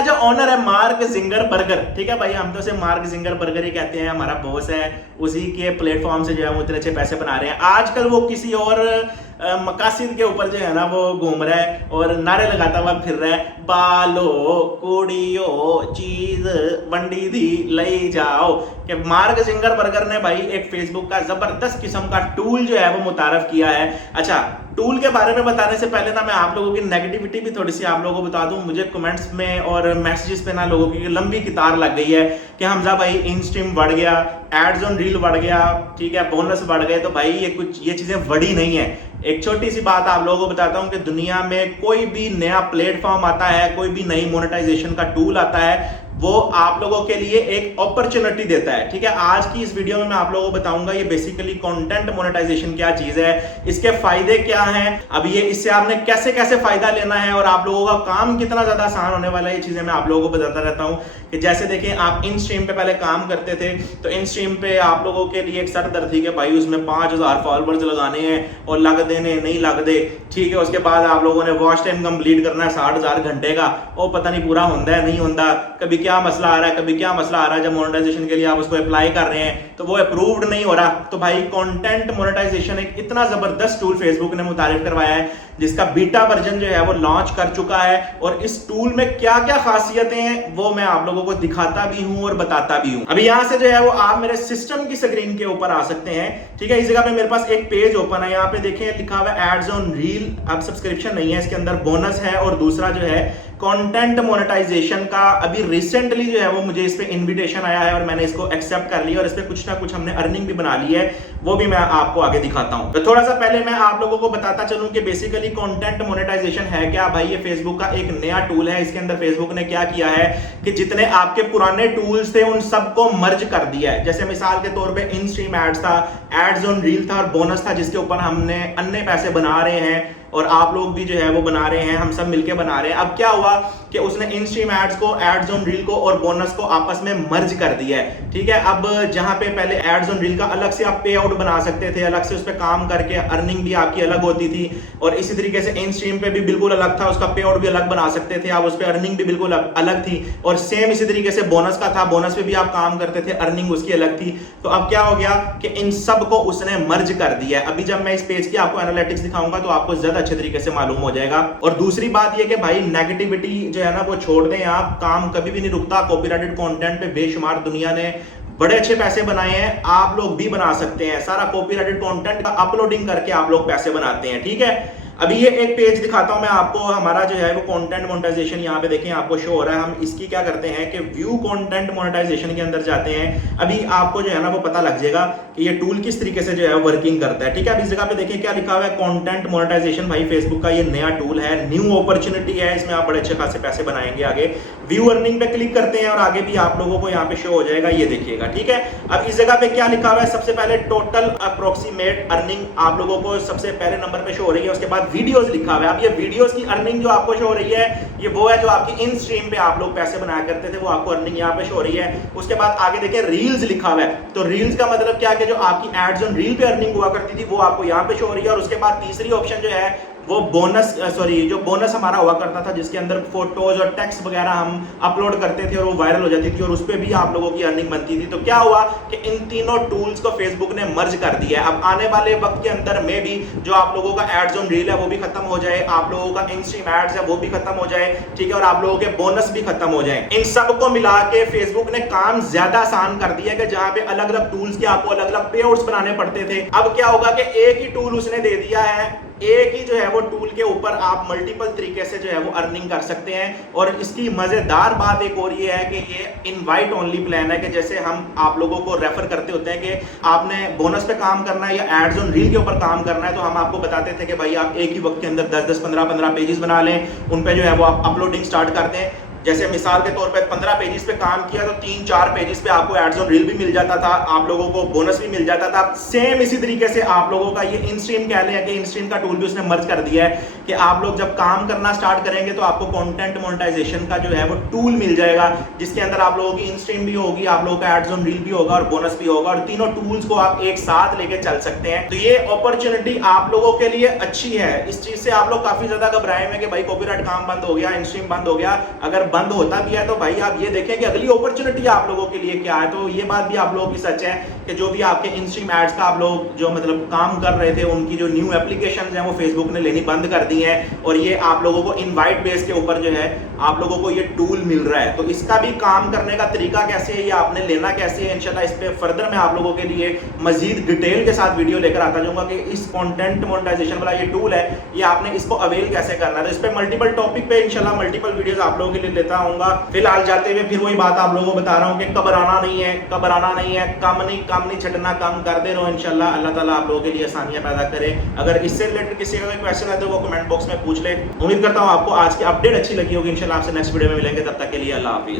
इसका जो ऑनर है मार्क जिंगरबर्गर, ठीक है भाई, हम तो उसे मार्क जिंगरबर्गर ही कहते हैं, हमारा बॉस है, उसी के प्लेटफॉर्म से जो है वो इतने अच्छे पैसे बना रहे हैं। आजकल वो किसी और मकासिद के ऊपर जो है ना वो घूम रहा है और नारे लगाता हुआ फिर रहा है, बालो कुड़ियो चीज बंडी दी ले जाओ। कि मार्क जिंगरबर्गर ने भाई एक फेसबुक का जबरदस्त किस्म का टूल जो है वो मुतारफ किया है। अच्छा, टूल के बारे में बताने से पहले ना मैं आप लोगों की नेगेटिविटी भी थोड़ी सी आप लोगों को बता दूं। मुझे कमेंट्स में और मैसेजेस पे ना लोगों की लंबी कतार लग गई है कि हमजा भाई इन स्ट्रीम बढ़ गया, एड्स ऑन रील बढ़ गया, ठीक है, बोनस बढ़ गए। तो भाई ये चीजें बड़ी नहीं है। एक छोटी सी बात आप लोगों को बताता हूं कि दुनिया में कोई भी नया प्लेटफॉर्म आता है, कोई भी नई मोनेटाइजेशन का टूल आता है, वो आप लोगों के लिए एक अपॉर्चुनिटी देता है। ठीक है, आज की इस वीडियो में मैं आप लोगों को बताऊंगा ये बेसिकली कंटेंट मोनेटाइजेशन क्या चीज है, इसके फायदे क्या हैं, अब ये इससे आपने कैसे कैसे फायदा लेना है और आप लोगों का काम कितना ज्यादा आसान होने वाला है। ये चीजें मैं आप लोगों को बताता रहता हूं कि जैसे देखें, आप इन स्ट्रीम पे पहले काम करते थे तो इन स्ट्रीम पे आप लोगों के लिए एक सर दर्द थी कि भाई उसमें 5000 फॉलोअर्स लगाने हैं और लग देने नहीं लग दे, ठीक है। उसके बाद आप लोगों ने वॉच टाइम कंप्लीट करना है 60,000 घंटे का, वो पता नहीं पूरा होता है नहीं होता, कभी क्या मसला आ रहा है, कभी क्या मसला आ रहा है। जब मोनेटाइजेशन के लिए आप उसको अप्लाई कर रहे हैं तो वो अप्रूव्ड नहीं हो रहा। तो भाई कंटेंट मोनेटाइजेशन एक इतना जबरदस्त टूल फेसबुक ने मुतारिफ करवाया है, जिसका बीटा वर्जन जो है वो लॉन्च कर चुका है, और इस टूल में क्या क्या खासियतें हैं वो मैं आप लोगों को दिखाता भी हूं और बताता भी हूं। अभी यहां से जो है वो आप मेरे सिस्टम की स्क्रीन के ऊपर आ सकते हैं, ठीक है। इस जगह पे मेरे पास एक पेज ओपन है, यहाँ पे देखें लिखा हुआ है एड्स ऑन रील। अब सब्सक्रिप्शन नहीं है, इसके अंदर बोनस है, और दूसरा जो है कंटेंट मोनेटाइजेशन का अभी रिसेंटली जो है वो मुझे इस पे इनविटेशन आया है और मैंने इसको एक्सेप्ट कर लिया और इस पे कुछ ना कुछ हमने अर्निंग भी बना ली है, वो भी मैं आपको आगे दिखाता हूं। तो थोड़ा सा पहले मैं आप लोगों को बताता चलूं कि बेसिकली कंटेंट मोनेटाइजेशन है क्या। भाई ये फेसबुक का एक नया टूल है। इसके अंदर फेसबुक ने क्या किया है कि जितने आपके पुराने टूल्स थे उन सबको मर्ज कर दिया है। जैसे मिसाल के तौर पे इन स्ट्रीम एड्स था, एड्स ऑन रील था और बोनस था, जिसके ऊपर हमने अन्य पैसे बना रहे हैं और आप लोग भी जो है वो बना रहे हैं, हम सब मिलके बना रहे हैं। अब क्या हुआ कि उसने इन स्ट्रीम एड्स को, एड्स ऑन रील को और बोनस को आपस में मर्ज कर दिया है, ठीक है। अब जहां पे पहले एड्स ऑन रील का अलग से आप पे आउट बना सकते थे, अलग से उस पर काम करके अर्निंग भी आपकी अलग होती थी, और इसी तरीके से इन स्ट्रीम पे भी बिल्कुल अलग था, उसका पे आउट भी अलग बना सकते थे आप, उस पर अर्निंग भी बिल्कुल अलग थी। और सेम इसी तरीके से बोनस का था, बोनस पे भी आप काम करते थे, अर्निंग उसकी अलग थी। तो अब क्या हो गया कि इन सब को उसने मर्ज कर दिया है। अभी जब मैं इस पेज की आपको एनालिटिक्स दिखाऊंगा तो आपको ज्यादा अच्छे तरीके से मालूम हो जाएगा। और दूसरी बात यह कि भाई नेगेटिविटी जो है ना वो छोड़ दें आप, काम कभी भी नहीं रुकता। कॉपीराइटेड कंटेंट पे बेशुमार दुनिया ने बड़े अच्छे पैसे बनाए हैं, आप लोग भी बना सकते हैं। सारा कॉपीराइटेड कंटेंट का अपलोडिंग करके आप लोग पैसे बनाते हैं, ठीक है। अभी ये एक पेज दिखाता हूं मैं आपको, हमारा जो है वो कंटेंट मोनेटाइजेशन यहाँ पे देखें आपको शो हो रहा है। हम इसकी क्या करते हैं कि व्यू कंटेंट मोनेटाइजेशन के अंदर जाते हैं। अभी आपको जो है ना वो पता लग जाएगा कि ये टूल किस तरीके से जो है वर्किंग करता है, ठीक है। अब इस जगह पे देखिए क्या लिखा हुआ है, कंटेंट मोनेटाइजेशन। भाई फेसबुक का ये नया टूल है, न्यू अपॉर्चुनिटी है, इसमें आप बड़े अच्छे खासे पैसे बनाएंगे आगे। व्यू अर्निंग पे क्लिक करते हैं और आगे भी आप लोगों को यहाँ पे शो हो जाएगा, ये देखिएगा, ठीक है। अब इस जगह पे क्या लिखा हुआ है, सबसे पहले टोटल अप्रोक्सीमेट अर्निंग आप लोगों को सबसे पहले नंबर पे शो हो रही है, उसके बाद वीडियोस लिखा हुआ है। अब ये वीडियोस की अर्निंग जो आपको शो हो रही है ये वो है जो आपकी इन स्ट्रीम पे आप लोग पैसे बनाया करते थे, वो आपको अर्निंग यहाँ पे शो हो रही है। उसके बाद आगे देखिए रील्स लिखा हुआ है, तो रील्स का मतलब क्या है कि जो आपकी एड्स ऑन रील पे अर्निंग हुआ करती थी वो आपको यहाँ पे शो हो रही है। और उसके बाद तीसरी ऑप्शन जो है वो बोनस, जो बोनस हमारा हुआ करता था जिसके अंदर फोटोज और टेक्स्ट वगैरह हम अपलोड करते थे और वो वायरल हो जाती थी और उस पर भी आप लोगों की अर्निंग बनती थी। तो क्या हुआ कि इन तीनों टूल्स को फेसबुक ने मर्ज कर दिया है। अब आने वाले वक्त के अंदर में भी जो आप लोगों का एड्स ऑन रील है वो भी खत्म हो जाए, आप लोगों का इन स्ट्रीम एड्स है वो भी खत्म हो जाए, ठीक है, और आप लोगों के बोनस भी खत्म हो जाए। इन सबको मिला के फेसबुक ने काम ज्यादा आसान कर दिया कि जहां पे अलग अलग टूल्स के आपको अलग अलग पे आउट्स बनाने पड़ते थे, अब क्या होगा कि एक ही टूल उसने दे दिया है, एक ही जो है वो टूल के ऊपर आप मल्टीपल तरीके से जो है वो अर्निंग कर सकते हैं। और इसकी मजेदार बात एक और ये है कि ये इनवाइट ओनली प्लान है, कि जैसे हम आप लोगों को रेफर करते होते हैं कि आपने बोनस पे काम करना है या एड्स ऑन रील के ऊपर काम करना है, तो हम आपको बताते थे कि भाई आप एक ही वक्त के अंदर 10-10, 15-15 पेजेस बना लें, उन पे जो है वो आप अपलोडिंग स्टार्ट कर दें। जैसे मिसाल के तौर पे 15 पेजेस पे काम किया तो 3-4 पेजेस पे आपको एड्स ऑन रील भी मिल जाता था, आप लोगों को बोनस भी मिल जाता था। सेम इसी तरीके से आप लोगों का ये इन स्ट्रीम कह लें कि इन स्ट्रीम का टूल भी उसने मर्ज कर दिया है कि आप लोग जब काम करना स्टार्ट करेंगे तो आपको कंटेंट मोनेटाइजेशन का जो है वो टूल मिल जाएगा, जिसके अंदर आप लोगों की इन स्ट्रीम भी होगी, आप लोगों का एड्स ऑन रील भी होगा और बोनस भी होगा, और तीनों टूल्स को आप एक साथ लेके चल सकते हैं। तो ये अपॉर्चुनिटी आप लोगों के लिए अच्छी है। इस चीज से आप लोग काफी ज्यादा घबराए हैं कि भाई कॉपीराइट काम बंद हो गया, इन स्ट्रीम बंद हो गया। अगर बंद होता भी है तो भाई आप ये देखें कि अगली अपॉर्चुनिटी आप लोगों के लिए क्या है। तो ये बात भी आप लोगों की सच है कि जो भी आपके इन स्ट्रीम एड्स का आप लोग जो मतलब काम कर रहे थे, उनकी जो न्यू एप्लीकेशन है वो फेसबुक ने लेनी बंद कर दी है, और ये आप लोगों को इनवाइट बेस के ऊपर जो है आप लोगों को ये टूल मिल रहा है। तो इसका भी काम करने का तरीका कैसे है, ये आपने लेना कैसे है, इंशाल्लाह इस पे फर्दर मैं आप लोगों के लिए मजीद डिटेल के साथ वीडियो लेकर आता जाऊंगा कि इस कंटेंट मोनेटाइजेशन वाला ये टूल है, ये आपने इसको अवेल कैसे करना है। तो इस पे मल्टीपल टॉपिक पे इंशाल्लाह मल्टीपल वीडियोस आप लोगों के लिए लेता आऊंगा। फिलहाल जाते हुए फिर वही बात आप लोगों को बता रहा हूँ कि घबराना नहीं है, घबराना नहीं है, काम नहीं छटना, काम करते रहो। इंशाल्लाह अल्लाह ताला आप लोगों के लिए आसानियां पैदा करे। अगर इससे रिलेटेड किसी का कोई क्वेश्चन है तो वो कमेंट बॉक्स में पूछ ले। उम्मीद करता हूँ आपको आज की अपडेट अच्छी लगी होगी। इंशाल्लाह आपसे नेक्स्ट वीडियो में मिलेंगे, तब तक के लिए अल्लाह हाफिज़।